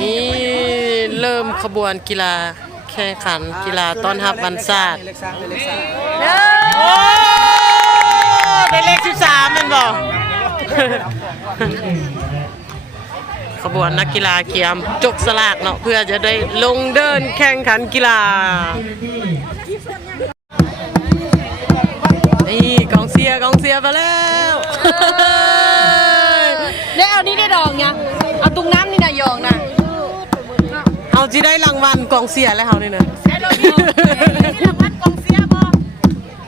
นี่เริ่มขบวนกีฬาแข่งขันกีฬาต้อนรับวันศาสตร์เล็กซังเล็กซังโอ้ได้เลข13แม่นบ่ขบวนนักกีฬาเกียมจกสลากเนาะเพื่อจะได้ลงเดินแข่งขันกีฬา นี่กองเชียร์กองเชียร์มาแล้ว ได้เอานี่ได้ดองยังเอาตุงน้ำนี่นา ยองนะเอาจีได้รางวัลกองเชียร์แล้วเฮานี่นะได้ดองยองได้รางวัลกองเสียบ่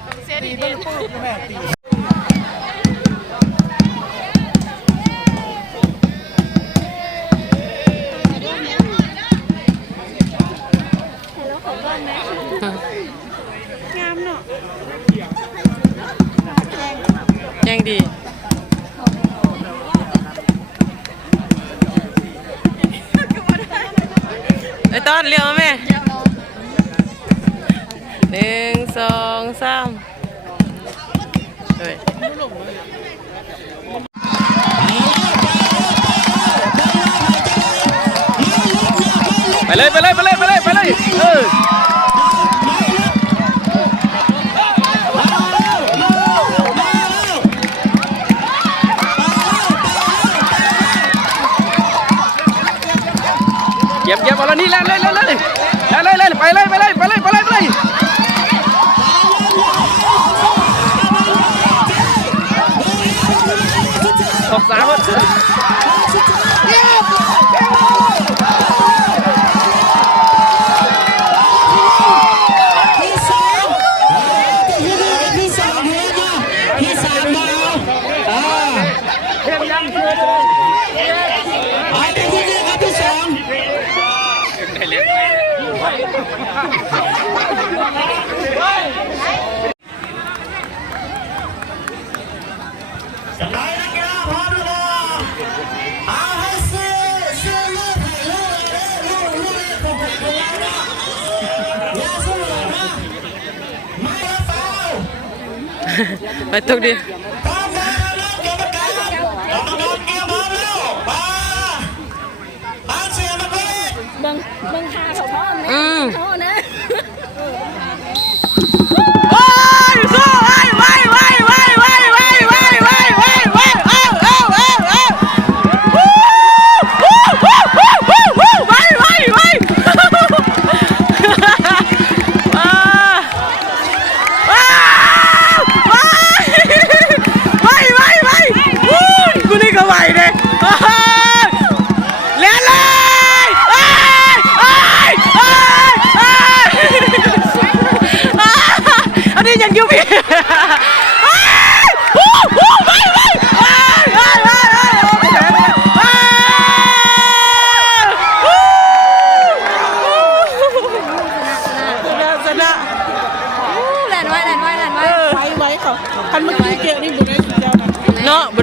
กองเสียดีดีแจ้งดี อ้ต้นเรียกมาแม่หนึ่งสองสามเฮ้ยไปเลยไปเลยไปเลยไปเลยไปเลยเออเก็บเก็บเอาล้วนี่เล่น 咱们。 ไปตุกดิ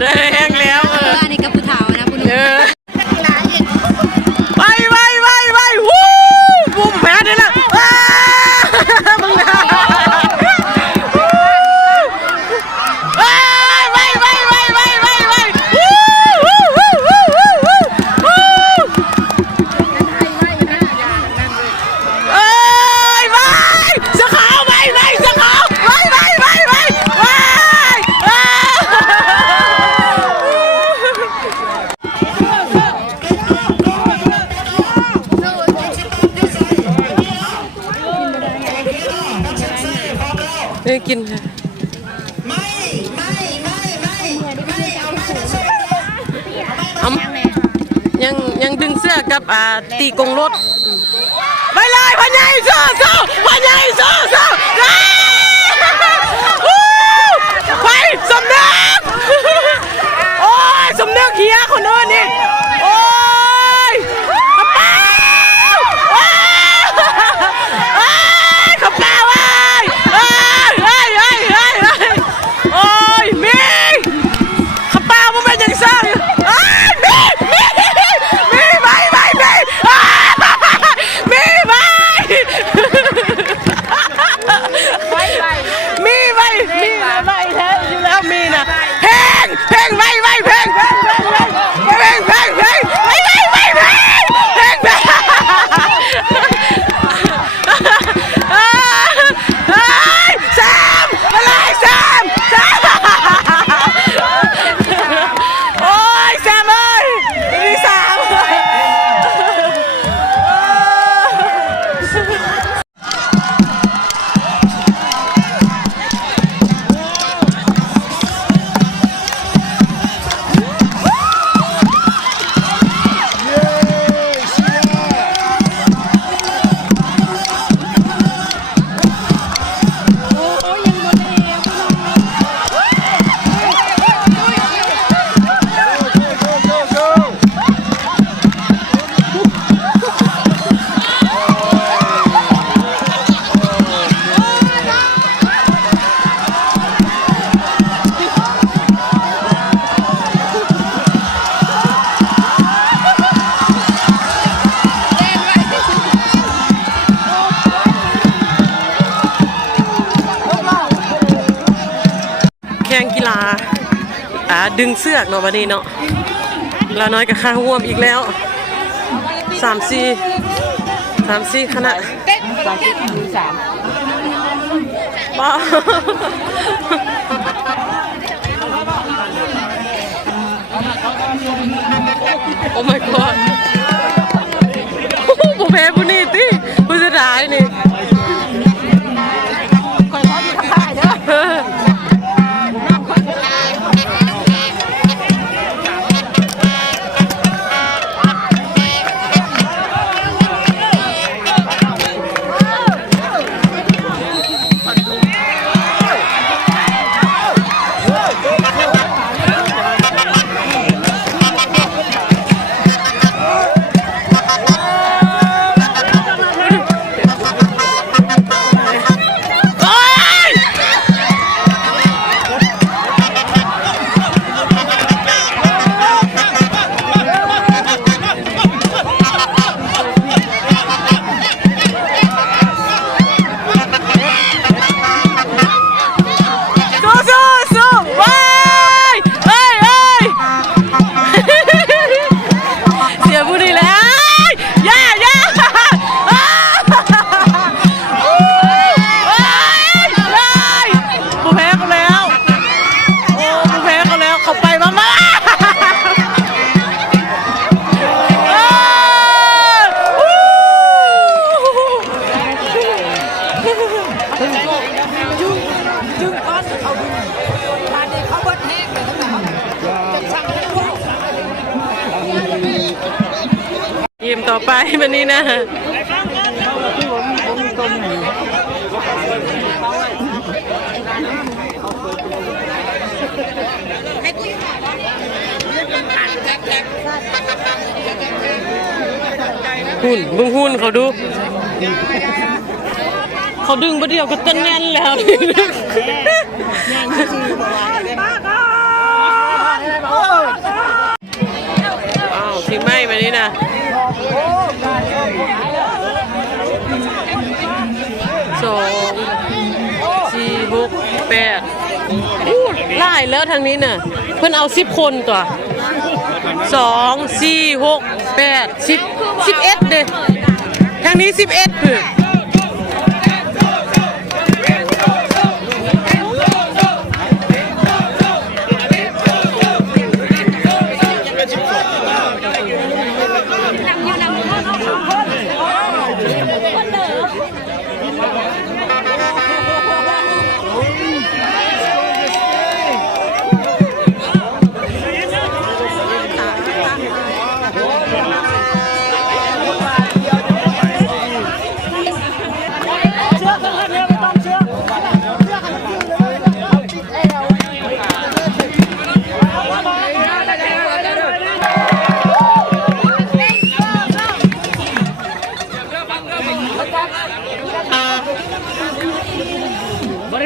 today. เอ้ยกินค่ะ ไม่ไม่ไม่ไม่ไม่เอาไม่มาสู้เอายังยังดึงเสื้อกับอ่าตีกงรถไปเลยพันใหญ่สู้สู้พันใหญ่สู้สู้อ้าวู้ไปสมนึกโอ้ยสมนึกเฮียคนอื่นนี่ ดึงเสือกเนาะบัดนี้เนาะลาน้อยกับข้าห่วมอีกแล้วสามสี่สามสี่คณะสามสิบสามป้าโอ้ my god ผมแพ้ผู้นี่ มต่อไปวันนี้นะหุ่นมึงหุ่นเขาดู เขาดึงประเดียวก็เต้นแน่นแล้วอ้าวทีมไม่มานี่นะ สองสี่หกแปดอู้ไล่แล้วทางนี้น่ะ เพื่อนเอาสิบคนตัวสองสี่หกแปดสิบสิบเอ็ดเด้ทางนี้สิบเอ็ดเพื่อ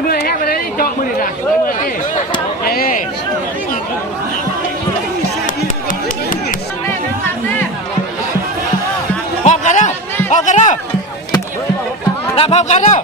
มือแห้งไปเลยเจาะมือดิจ้ะบริมือนี่เอ้พร้อมกันแล้วพร้อมกันแล้วรับพร้อมกันแล้ว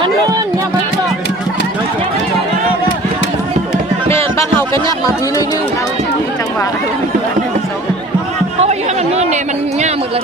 มันลื่นเนี่ยมันก็แม่บ้านเฮากันยับมาพื้นุ่งจังหวะเพราะว่าอยู่ให้มันลื่นเนี่ยมันง่าหมดเลย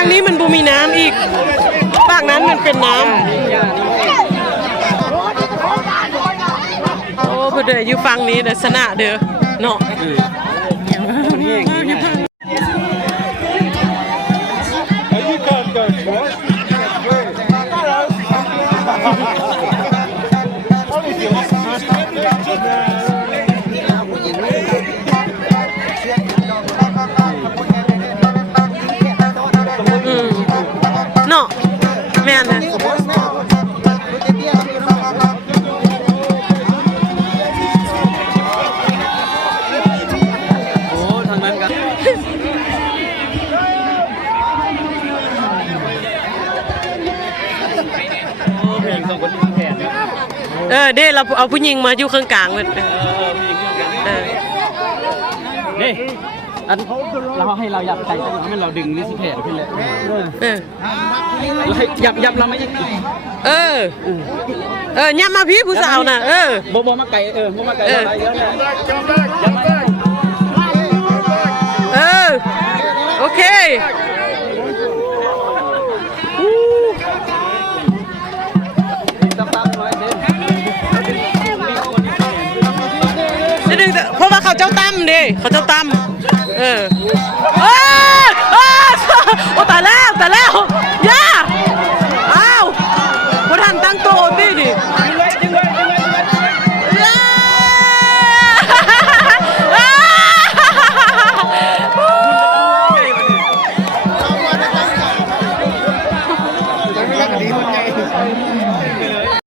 างทางนี้มันบูมีน้ำอีกฝั่งนั้นมันเป็นน้ำโอ้เพื่อเดออยู่ฝั่งนี้เด้อชนะเด้อเนาะ เออเด้เราเอาผู้หญิงมาอยู่ข้างกลางเลยเออมีเพื่อนกันเออนี่อันเราให้เรายับใจจังให้เราดึงลิสเพจขึ้นเลยเออเราให้ยับยับเราไม่ยังเออ เออเนี่ยมาพี่ผู้สาวน่ะเออโบโบมาไก่เออโบมาไก่เอออะไรเยอะเลย Come back, come back. เออโอเค ดิเขาจะตั้มเออเออโอ้ตายแล้วตายแล้ว